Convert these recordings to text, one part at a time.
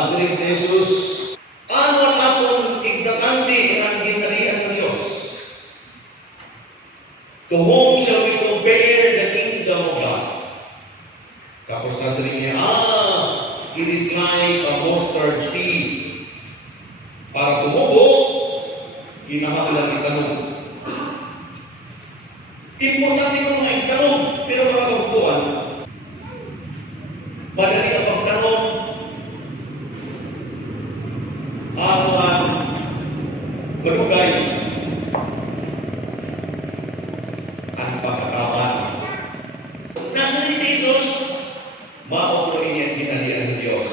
Nasiling si Jesus, ano aton igdakandi ang ginarian ng Diyos? To whom shall we compare the kingdom of God? Tapos nasiling niya, it is like a mustard seed. Para tumubo, kinahanglan itanong. Importante kung mga itanong, pero mga kabukuan, madali ang pagtanong, ang barugay, ang pagkakapan. Nasa ni Jesus, maupuin niya ginalian ng Diyos.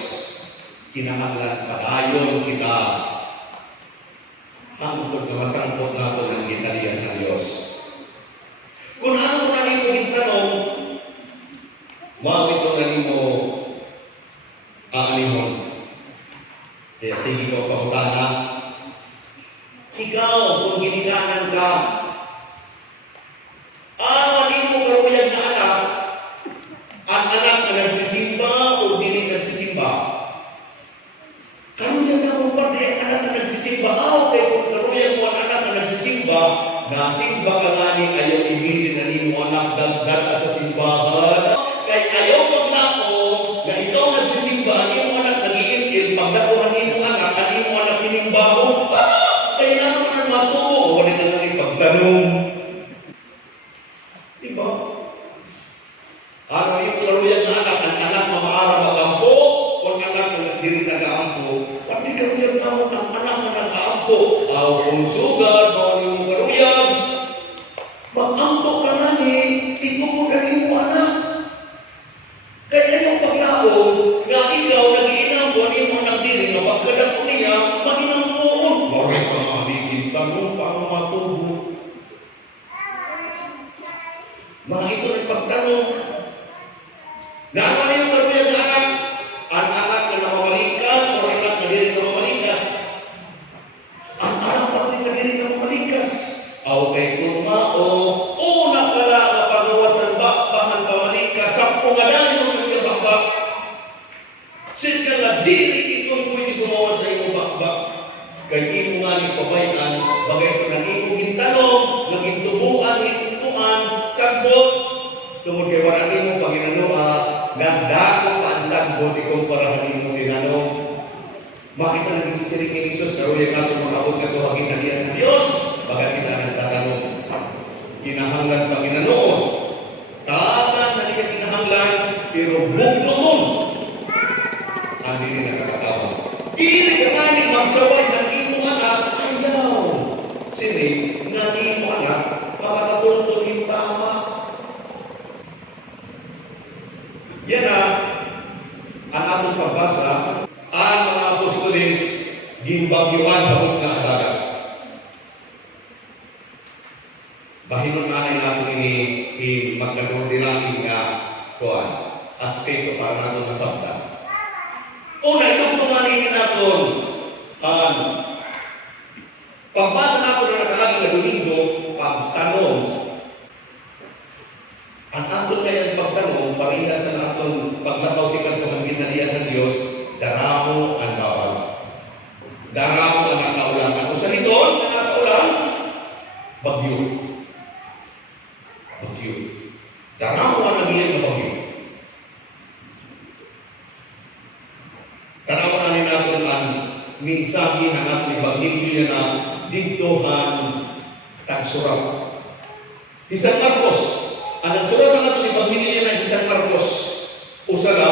Kinahanglan padayon kita hangtod na masangkot nato ng ginalian ng Diyos. Kung ano na rin mo gintanong, mawit na rin mo aanimon. Kaya sige ko pahutana, ikaw kung ginikanan ka, manin mo karuyan na anak, ang anak na nagsisimba o dili nagsisimba. Karuyan na mo pa rin anak na nagsisimba, okay, kung karuyan mo ang anak na nagsisimba, nasimba ka nga ni ayaw ibigin na ni mo anak dagdag ka sa simbahan. Kaya ayaw paglako na ikaw nagsisimba, ang iyong anak nag-iintil, pagdakuhan ni mo anak, ang iyong anak hinimbaho, kaya naman ang matubo, wala na nga ipagtanong. Diba? Ano yung karuyan na anak, ang anak mamaara magampo, o ang anak na diri nag-aampo, pati karuyan na mo ang anak na nag-aampo, kung sugar, bawal mo karuyan, mag-ampo ka nga ni, ikukudanin mo anak. Kaya yung paglaon, nga ikaw nag-iinampo, ano yung anak diri, na pagkadat ko niya, mag-inampoon. Bakit ka mabigin, tanong pa ang matubo. Mga ito ng pagtanong, na ano na yung karuyan na anak? Ang anak na namamalikas, o ang anak na diri namamalikas? Ang anak pa rin na diri namamalikas. Aw kay kumao, una ka lang na pagawas ng bakbahan pamalikas, sa pungadaan mo ng bakbak. Sila nga diri itong pwede gumawa sa iyong bakbak. Kay imo nga ni pabayan, bagay ito nang imo gintanong, naging tubuan, ituntuan, sagbot. Tungod kay wala mo Panginoa, nagdako pa ang sagbot, ikumparahan mo tinanong. Makita na dito si King Jesus, karuya ka itong makabot ka ito haging nalian ng Diyos, baga kita nagtatanong. Kinahanglan Panginoon. Tama na niya kinahanglan, pero bugno mo. Ang hindi nakakatawa. Dili ka maning magsaway ng imo anak, ayaw. Sini, ng imo anak, makakatuntun yung tama. Yan na, ang atong pagbasa, ang mga apostolis, gimbagyuan bakit na adaga. Bahinon nanay natin ini magkagordinating nga kuhan, aspeto para natin nasabdan. Una, itong tumanin natin, pagbasa natin na nakalagin na Domingo, pagtanong, ang aton kayang pagtanong, parehas sa naton paglakaw tikat kung ang ginalian ng Diyos, daramo ang bawal. Daramo ang nakaulang. At sa nito, ang nakaulang, bagyo. Bagyo. Daramo ang naging na bagyo. Tanawan natin natin ang minsahe ng ating Ebanghelyo na ditohan tagsurat. Isang Marcos, ang nagsurat ng ating Ebanghelyo na isang Marcos, usala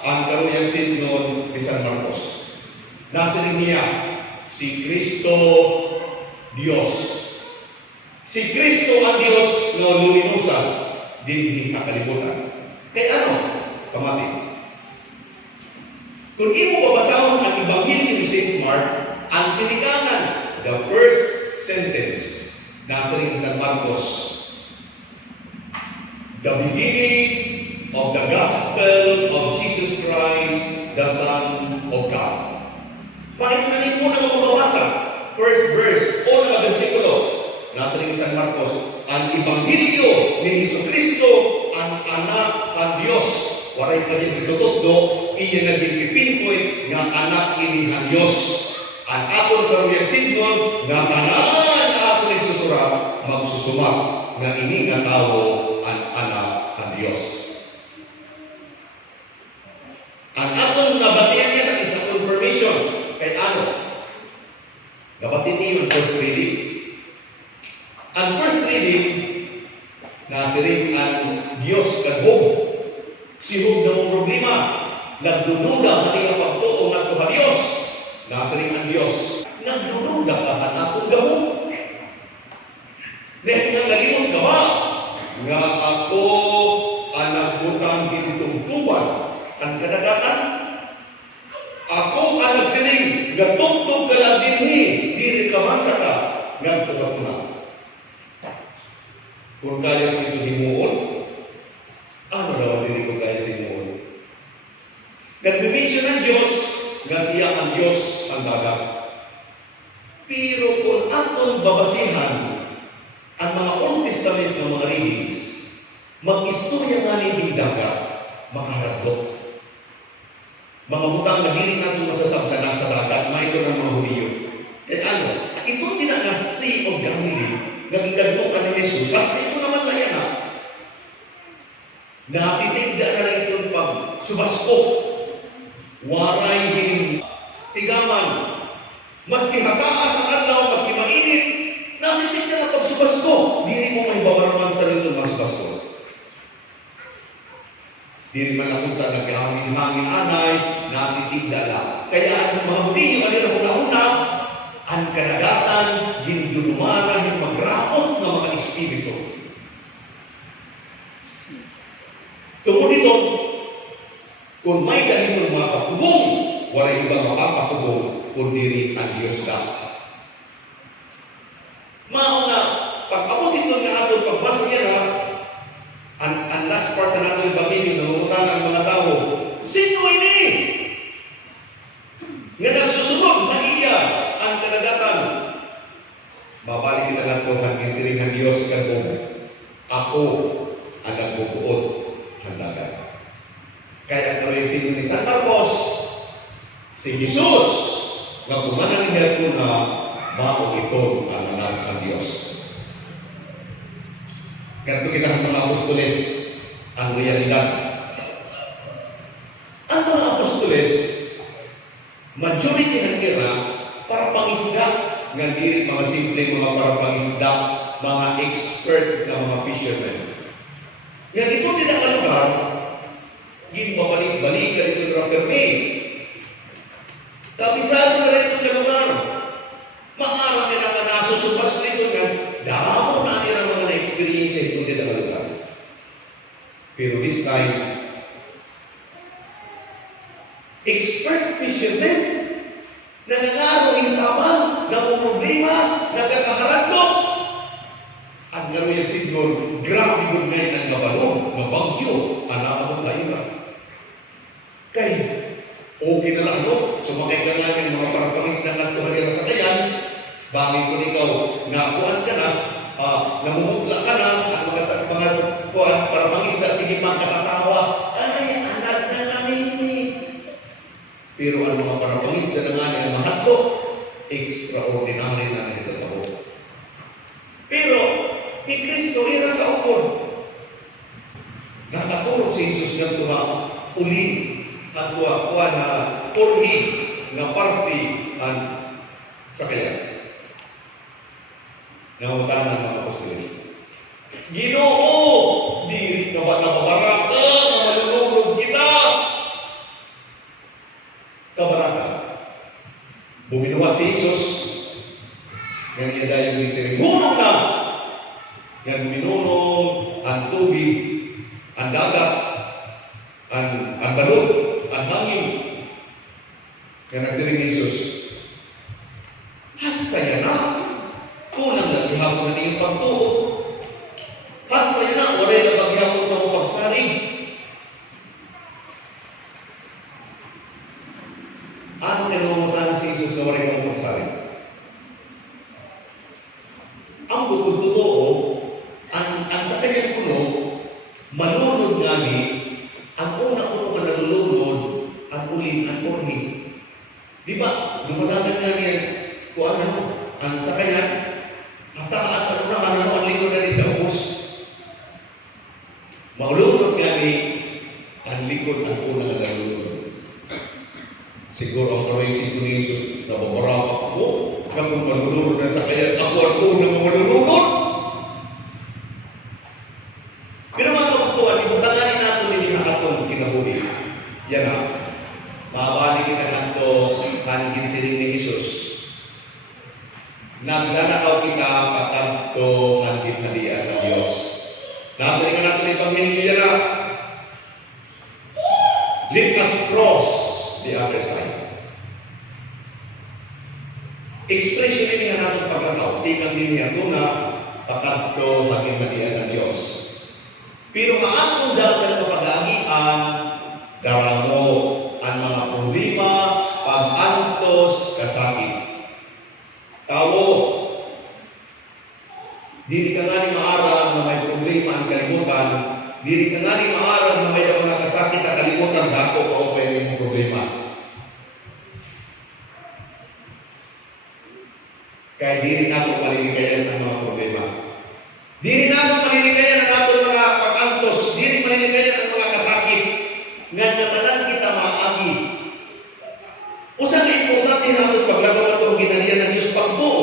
ang karuyang sinnon isang Marcos. Nasiling niya, si Kristo Diyos. Si Kristo ang Diyos na luminosa, din kakalimutan. Kaya ano? Kamati. Kung imo babasahon ang Ebanghelyo ni St. Mark, ang tinikanan, the first sentence, nasa rin sa Marcos, the beginning of the gospel of Jesus Christ, the Son of God. Bakit na rin muna mababasa? First verse, o na versikulo, nasa rin sa Marcos, ang Ebanghelyo ni Jesucristo, ang anak ng Diyos. Waray ka din tututdo, iya naging pipinpoint nga anak ini ang Diyos. Ang aton karuyang singkod nga tanan na aton nagsusurat magsusumat nga ini nga tao ang anak ang Diyos. Ang aton nabatian niya is a confirmation kay ano? Nabatin niyo ang first reading. Ang first reading nasiring ang Diyos kag Job. Si Job na mong problema. Nagdududa kaniyang pagtuo nga sa Diyos. Nasiring ang Diyos. Nagdududa ka hanapong gahong. Dahil nga nalimot ka ba? Nga ako ang nagbutang hintugtuban ang kadagatan. Ako ang nagsiring. Gatugtog ka lang dinhi. Dili ka masaka. Nagtugak na. Kung kaya mo ito himuon, ano daw hindi ko kaya himuon? Nag-mention ng Diyos, nga siya ang Diyos ang dagat. Pero kung aton babasihan ang mga Old Testament ng mga readings, mag-istorya nga ng dagat, makaradot. Mga butang na hindi natin masasabdanan sa dagat, mayroon ng mga Hudiyo. At ano, ito din ang Sea of Galilee, nagigagpok ka ng Jesus. Basta ito naman na yan, ha? Natitigda na lang itong pag-subasko. Waray din tigaman. Maski hataas ang adlaw, maski mainit, natitigda na pag-subasko. Diri mo may babaraman sa rin ng subasko. Diri man napunta nagkahangin-hangin anay, natitigda lang. Kaya ang mga Hudiyo, ano na una-una, ang kadagatan, gindulumara, yung magrakot ng mga espiritu. Tungkol dito, kung may dahil ng mga pakubong, wala ibang mapapakubong, kundi ang Diyos ka. Mauna, pag-abot ito nga ato, pagbasa niya na, ang last part na nato yung pamilya, nangungutan ang mga tao, sino ini? Nga nagsusunod na iya ang kadagatan. Babalik kita lang ito ang kinsiling ng Diyos kagong ako ang nagbubuod ng dagat. Kaya ang karoyung ni San Marcos, si Jesus, nga kumanang niya ito na mao ito ang anak ng Diyos. Kaya kita ang mga apostoles ang realidad. Ang mga apostoles, majority ng kira para pangisda nga diri mga simple mga para pangisda, mga expert na mga fishermen. Nga ito din ang lugar, ginbabalik-balik ka dito ng Rocker Bay. Kabisado na rin ito ng lugar. Maarang nila nga nasusupas na ito nga, damo na nila mga na-experience ito din ang lugar. Pero this time, expert fishermen na nangaroing tama, na problema, nagkakaharadlok. At ngayon yung signal, grabe yun ngayon ang nabalong, na bagyo, anak mo tayo na. Kaya, okay na lang, no? Sumakay ka nga ng mga parapangis na natuhan nila sa kayan, bangin ko ikaw, nakuhan ka na, namumutla ka na, at mga parapangis na sige magkatatawa, ay, anak na namin. Pero ang mga parapangis na nga nila mahatlo, extraordinary na nito tao. Pero, ni Kristo, irang kaupon. Nakatulog si Jesus ng tuha, ulin, at tuha na purhi, na party, at sakaya. Nangutan ng mga apostoles. Ginoo, diri ka ba nababaraka, na malulunod kita? Kabaraka. Buminuwat si Jesus, ngayon niya dahil yung sinigunong na, ngayon minunong ang tubig, ang dagat, ang balot, ang hangin. Ngayon nagsiring ni Jesus, hasta yan na, tunang naghihapon na niyong pagtuo. Hasta yan na, wala na paghihapon na mong pagsaring. Ano tinungutan si Jesus na wala kang pagsaring? Ang bukod totoo, ang sa kanyang puno, manunod nga ni, ang una-una na nalulunod, at being an orhi. Di ba? Dumadagan nga niya kung ano, ang sakayan, hataas sa unahan, ano, ang likod na rin sa ubos. Maulunod nga ni ang likod ang unang nalulunod. Siguro ang karoy si Jesus na babarama ako, na kung malulunod na sakayan, ako ang unang malulunod. Pero mga kaputuan, ibutanganin natin hindi nakatong kinabuhi. Yan na. Mabalik kita kanto hangin sining ni Jesus. Naglalakaw kita kakanto hangin halian ng Diyos. Nasa rin natin ang Panginoon na let us cross the other side. Expression ini nga natin paglakaw. Tikang din niya ito na kakanto hangin halian ng Diyos. Pero maatong dapat kapag-agian, daramo ang mga problema, pag-antos, kasakit. Tao, dili ka nga ni maarang na may problema ang kalimutan, dili ka nga ni maarang na may mga kasakit ang kalimutan, dako pa o pwede yung problema. Kaya dili nato maliligayan ang mga problema. Dili nato maliligayan ang ato mga pag-antos, dili maliligayan ang mga kasakit, nga natanan kita maagi. Usa ka importante nato paglagaw ato ginalian ng Diyos pagtuo.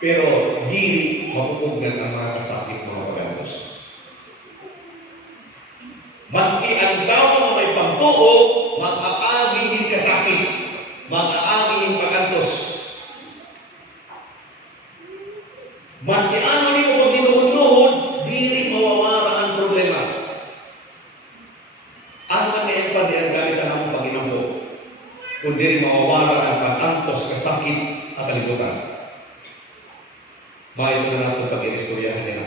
Pero dili mapupugan ang mga kasakit mga pag-antos. Maski ang tao na may pagtuo, mag-aagi yung kasakit, mag-aagi yung pag-antos. Maski ano ni mo ginuhod-nuhod, dili mawawala ang problema. Ang mga padian gamit ang among Panginoon, kundi mawawala ang pag-antos, kasakit at kalibutan. Mayon na natin pag-inistoryahan niya.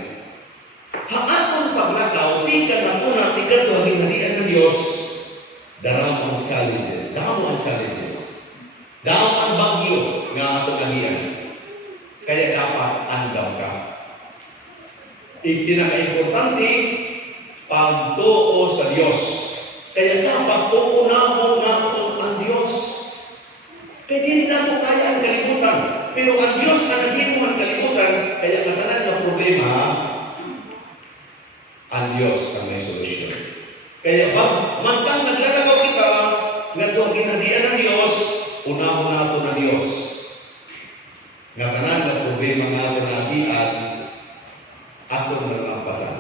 Haatong paglakaw, tika na po na tika ito ang hinalian ng Diyos, daraw ang challenges. Daraw ang bagyo nga atong agian. Kaya dapat andam ka. Pinaka-importante, pagtuo sa Diyos. Kaya dapat tuunahon natin ang Diyos. Kaya hindi natin kaya ang kalimutan. Pero ang Diyos na naging ang kalimutan, kaya katanan ng problema, ang Diyos ang may solusyon. Kaya mantang naglalagaw kita, nagtuwag ginadian ng Diyos, unahon natin ang Diyos. Nga tanan na problema nga ito na agian, atong nalampasan,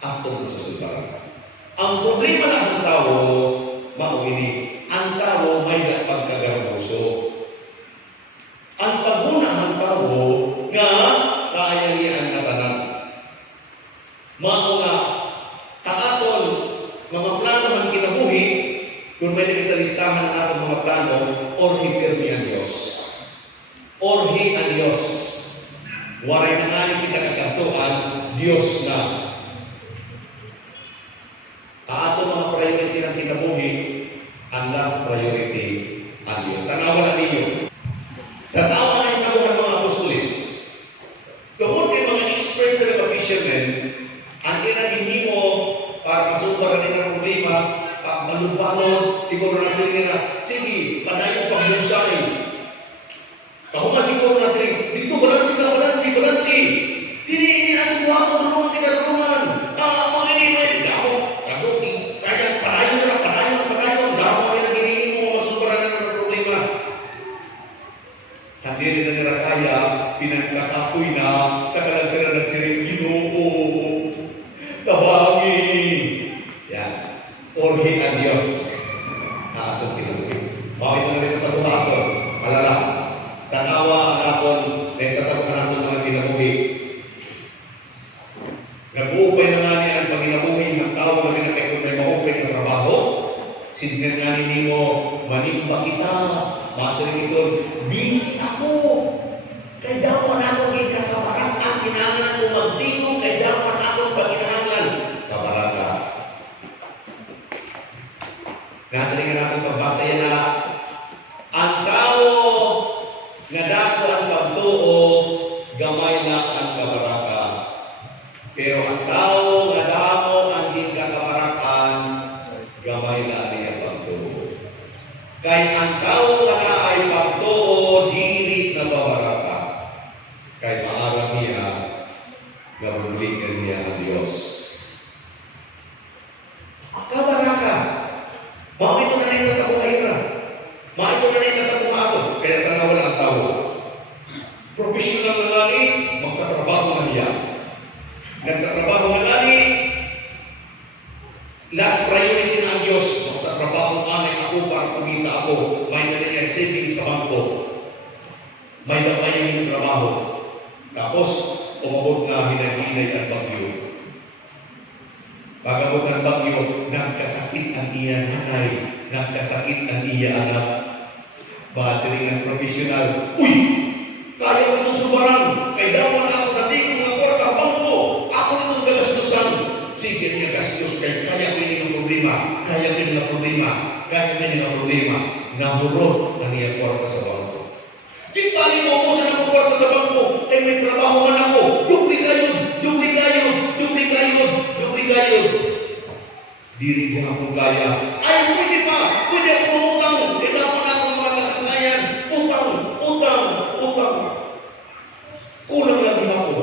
atong nasusubaran. Ang problema na ang tao, mauini, ang tao may pagkagarbuso. Ang paguna ng tao, nga kaayanian na tanan. Mao nga, kaaton, mga plano ng kinabuhi, kung may nagitalistahan ng atong mga plano, or hipirmi ang Diyos. Orhi ang Diyos. Waray na nga kita kakantuan, Diyos na. Ato mga priority ng kinabuhi, ang last priority ang Diyos. Tanawa na ninyo. Tanawa na ito ng mga apostolis. Tungkol kay mga experts sa mga fishermen, ang kinagin mo para masubara nila ng problema, pag malumbalon, siguro na sila nila, sige, panayin mo pag-bunsay. Kahuman siguro na sila, dito balansi. Dili ang buwan mo naman kinarungan. Mga hindi, kaya patayon, damo nila ginigin mo, masubaran na ng problema. Hindi rin na nila kaya, pinagkakapoy na, sa kalang sila nagsiring, Ginoo, tabangi. Yan. Orhi ang Diyos. Atong kinubuhi. Bakit na rin ang pagbuhaton? Malala. Tanawa ang aton, nagtatapos na natin mga kinabuhi. Nag-uupay na nga niya ang panginabuhi ng tao na pinakaiton may maupay ng trabaho. Signan nga ni mo, manimba kita. Masaling ito, busy ako. Kaya dapat ako ikakabarat ang kinangan ko magbingo, kaya dapat akong pagkinahangan. Kabaraga. Nasaling nga natin pagbasa yan na ang tao nga dako ang pagtuo, gamay na ang kabaraka. Pero ang tao nga dako ang hindi kakabarakan, gamay na niya pagtuo. Kay ang tao na ay pagtuo, dili na babaraka. Kay maarap niya, nabulikan niya ang Diyos. Kabaraka. Makito na rin na ako kahira. Makito na rin na ako maabot. Kaya tanawan ang tao. Professional na gani, magtatrabaho na niya. Nagtatrabaho na gani, last priority na ang Diyos. Magtatrabaho anay ako para kumita ako. May nalagay saving sa bangko. May damay yung trabaho. Tapos, umabot na hinay-hinay ang bagyo. Pagabot ng bagyo, nagkasakit ang iya nanay, nagkasakit ang iya anak. Basiling ang professional, uy! Kaya ko itong sumarang, kaya daw na ako dati kung ako at abang ko, ako itong gagastusan. Sige niya gastos, kaya ko yung problema, kaya ko yung problema, nahurot ang iya kwarta sa bangko. Di pali mo ako sa nakakwarta sa bangko, ay may trabaho man ako, dubli kayo. Diri ko akong kaya. Ay, pwede ako umutang. Kailangan ako mga kasanayan. Utang. Kulang lagi ako.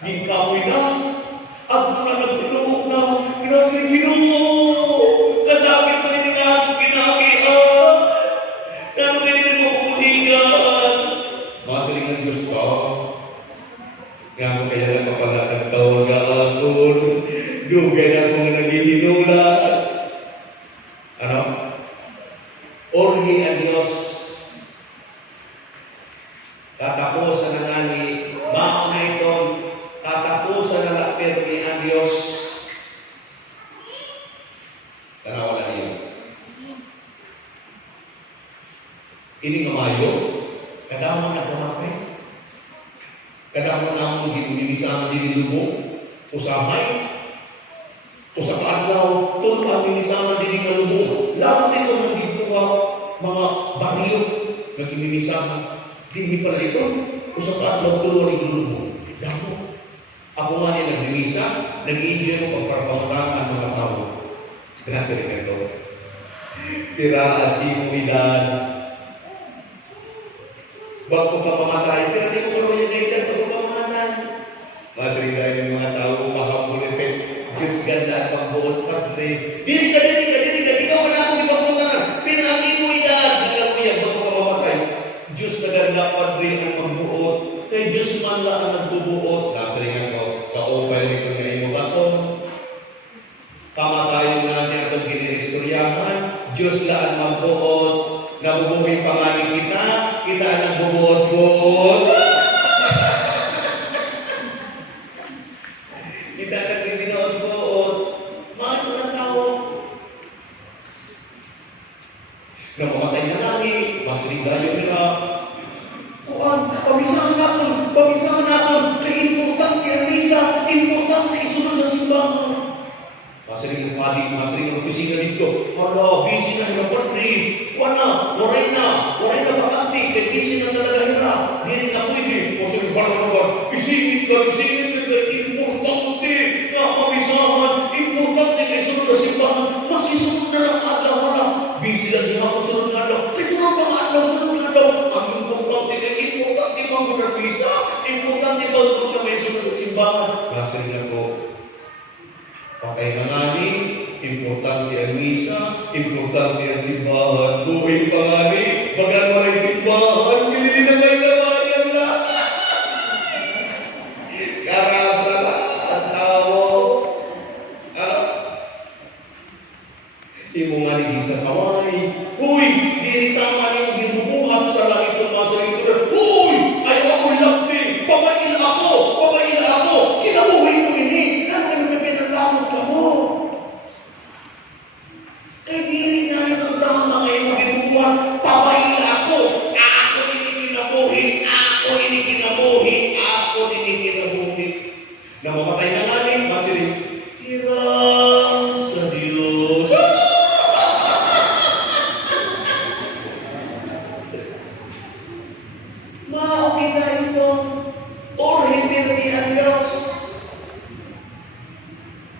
Hingkapoy na. At mga nagtulog na. Kinasing Ginoo. Kasabit ko hindi nga ako ginagian. Kano ganyan mo kumuligan. Masaling ng Diyos ka. Nga mo kaya lang kapala nagtawag ako. Dugay na akong naghihinula. Ano? Orhi ang Diyos. Tatapusan na nga ni Mao na ito. Tatapusan na lapir ni ang Diyos. Tanawalan niyo. Ini mamayo. Kadamang na kumapay. Kadamang na akong ginisa din lumo. Usamay. O sa kaadlaw, tulo ang minisama din ng lumo. Lahat nito ng gituwa, mga baryo na kiminisama. Hindi pala ito. O sa kaadlaw, tulo ang lumo. Damo. Ako nga niya nagminisa, nag-i-enjoy mo pagparapangtangan ng mga tao. Nasa rin ito. Tira at imumidan. Ba't ko pa mamatay? Pero di ko pa rin ba't ko pa mamatay? Masring tayo ng mga tao, mahamulipit. Diyos ganda at pagbuot, Padre. Dili ka, ikaw ka na akong ipapunta na. Pinagi mo ilan, nagakuya, ba't ko mamatay? Diyos na ganda, Padre, ang magbuot. Kay Diyos man lang ang nagbubuot. Nasaringan ko, kaupay nito nga imo ba ito? Pamatayon na niya itong giniristoryahan. Diyos lang ang magbuot. Nabubuhay pangalan kita ang nagbubuot-buot. Kita nagbibinuot-buot. Mahal na tao. Napamatay na namin. Masiling tayo nila. Pamisahan natin. Kaya importante ang misa. Importante isunod ang simbahan. Masiling ang opisina dito. Hala, busy na yung Padre. Waray na bakante. Kaya busy na talaga hira. Hindi na pwede. Masiling naman. Isingit ka. Importante na pamisahan. Importante na isunod ang simbahan. Mas isunod na lang adlaw. Busy lang yung ako sunod nga daw. Kaya sunod nga adlaw. Ang importante na importante mga mag-visa. Importante ba ito na may sunod ang simbahan? Masiling lang ko. Patay na ngani, importante ang misa, importante ang simbahan. Buhay pa ngani, bagan mo rin simbahan, pinili na kayo lawayan na. Karasa na at tao. Imo nga niging sa saway. Uy, diri tama niyong ginubuhat sa langit ng mga salitunan. Uy, ayaw ako lakti. Pabaila ako. Kinabuhay mo ini. Lamot ka mo. Kaya dili na itong tama ngayon mabibubuhan. Pabaila ako. Ako ini kinabuhi. Namamatay na namin. Masiling, hirang sa Diyos. Maokit na ito. Or hindi ang Diyos.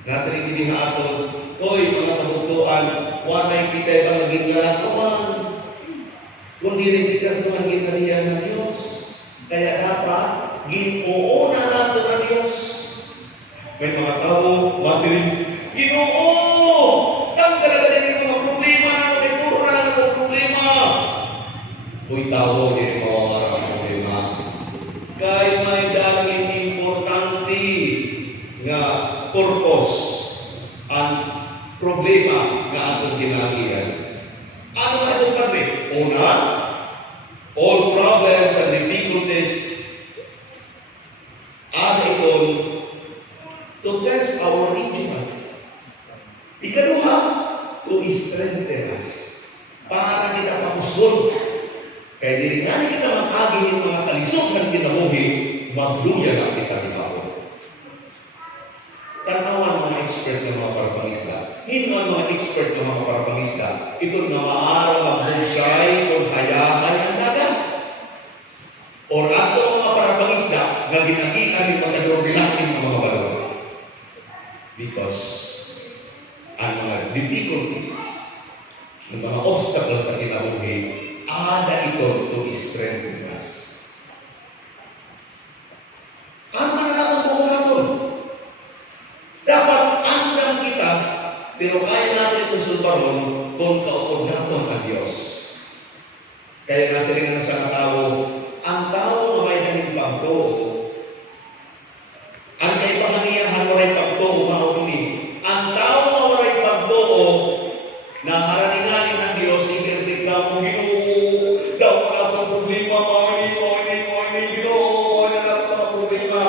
Nasa rin nga ato, oy, mga kabuto, katuan, walay kita ba naging lalatuan. Kundi rin kita ang ginarihan ng Diyos. Kaya dapat, ginuuna natin ng Diyos. May mga tao, masiling, Ginoo! Tanggal na din yung mga problema na may puro na ng mga problema. Uy, tao, din mawawala ang problema. Kaya may dahil importante nga purpose ang problema nga atong ginagian. Ano na itong sabi? Una, all problems and difficulties are ito to test our vigilance. Ikaduha, to strengthen us. Para kita pakusgon. Kaya dili nga kita makagi yung mga kalisok ng kinabuhi, magluya na kita di bawon. Tanawan mga expert ng mga parapangisda. Hinuan mga expert ng mga parapangisda. Ito na maaraw magbusay o hayahay ang dagat. O ato ang mga parapangisda na ginagian yung pagkadrobilakin ng mga balon. Because ang mga difficulties, ng mga obstacles sa kinabuhi, ada ito to strengthen us. Ano na lang ang bumaton? Dapat andam kita, pero kaya natin ito sulbaron kung kaupod natin ang Diyos. Kaya nga sila nga sa tao, ang tao na may nanging pagtoo, ang kaipanganiyahan mo rin pagtoo, mahutuni. Ang tao na waray pagtoo, na haraninganin ng Diyos, ikirtik na mo, Ginoo, daw wala pang problema, mawani, Ginoo, wala na pang problema.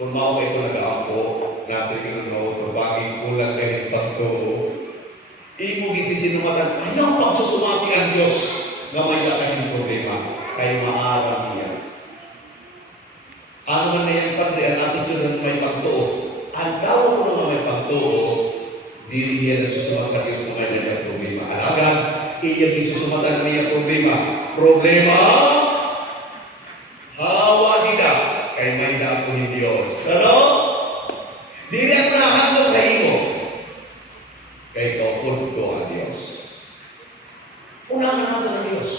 Kung mao ito nag-aako, nasa kinunod, baging kulang na yung pagtoo, imugin sisinumatan, ayaw pang susumati ang Diyos, na may lakahing problema, kaya maarang niya. Ano man na yung padre, ang attitude ng may pagtoo, ang tao mo na may pagtoo, dili niya nagsusumatan Diyos na may naging problema. Alaga, iya nagsusumatan niya problema. Problema, hawa nila, kay may dako ni Diyos. Ano? Dili ako nahandog kayo mo, kay kaupod ko ang Diyos. Unahan natin ang Diyos.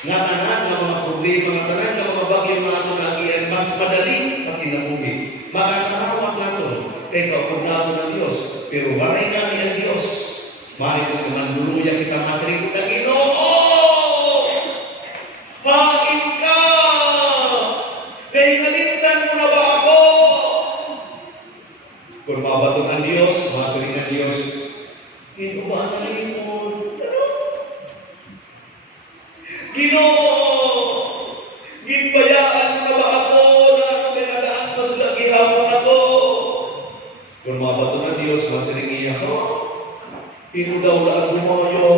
Nga tanan ng mga problema, nga tanan ng mga bagay mga ito nagiyan, mas madali at kinabuhi. Makakarawak natin, kay kaupod natin ang Diyos. Pero walay kami ang Diyos. Mahal ko naman duluyan kita masarikot ang Ginoo! Hain ka! Kaya nalitan mo na ba ako? Kung mabato ng Diyos, masaring ng Diyos, Ginoo na limon. Ginoo! Ginbayaan mo na ba ako na ano pinadaan ko sa gihapon ako? Kung mabato ng Diyos, masaring iya ko, hinudaw na ang bumayo.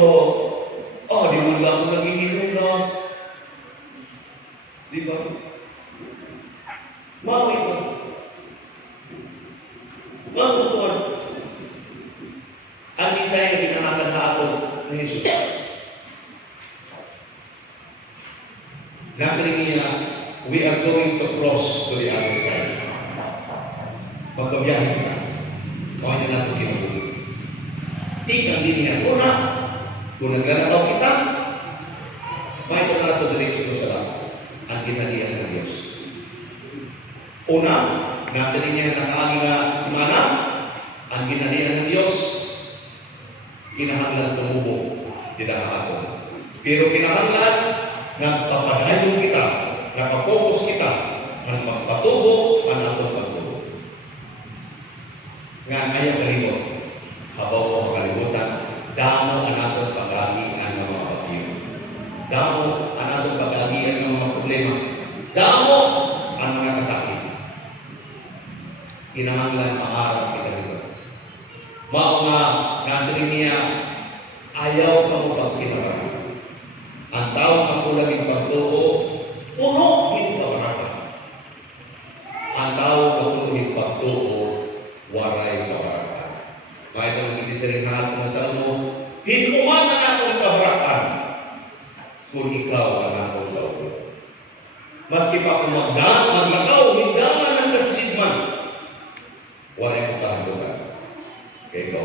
Di mo lang ako naghihinom na. Di ba? Mawin ko. Mamutuan. Ang isa yung pinakagandaan ng Jesus. Nasaring niya, we are going to cross to the other side. Magpabiyahin kita. Kaya na natin kinabuhi. Tingnan din niya. Una, kung naglalataw kita, may ito na ito direksyon sa lahat. Ang kinalihan ng Diyos. Una, nasa niya nakaagi na simana, ang kinalihan ng Diyos, kinahanglan tumubo, tidak ako. Pero kinahanglan, nagpapadayon kita, nakafocus kita, ang magpatubo, ang atong pagtubo. Nga ayaw kalimot, habaw mo makalimutan, damo ang atong pag-ahian ng mga bagyo. Damo ang atong pag-ahian ng mga problema. Damo ang mga kasakit. Kinahanglan maarap kita nito. Mao nga, nasa niya, ayaw ka mo pagkinabaran. Ang tao na kulang ng pagtuo, puno ng kabaratan. Ang tao na puno ng pagtuo, waray kabaratan. Kaya ito nagiging saringahan mo sa ano, hinuman na akong kabaratan kung ikaw ang akong loob. Maski pa kung maglakaw, hindangan ng kasigman, waray ko kahandugan kay ikaw.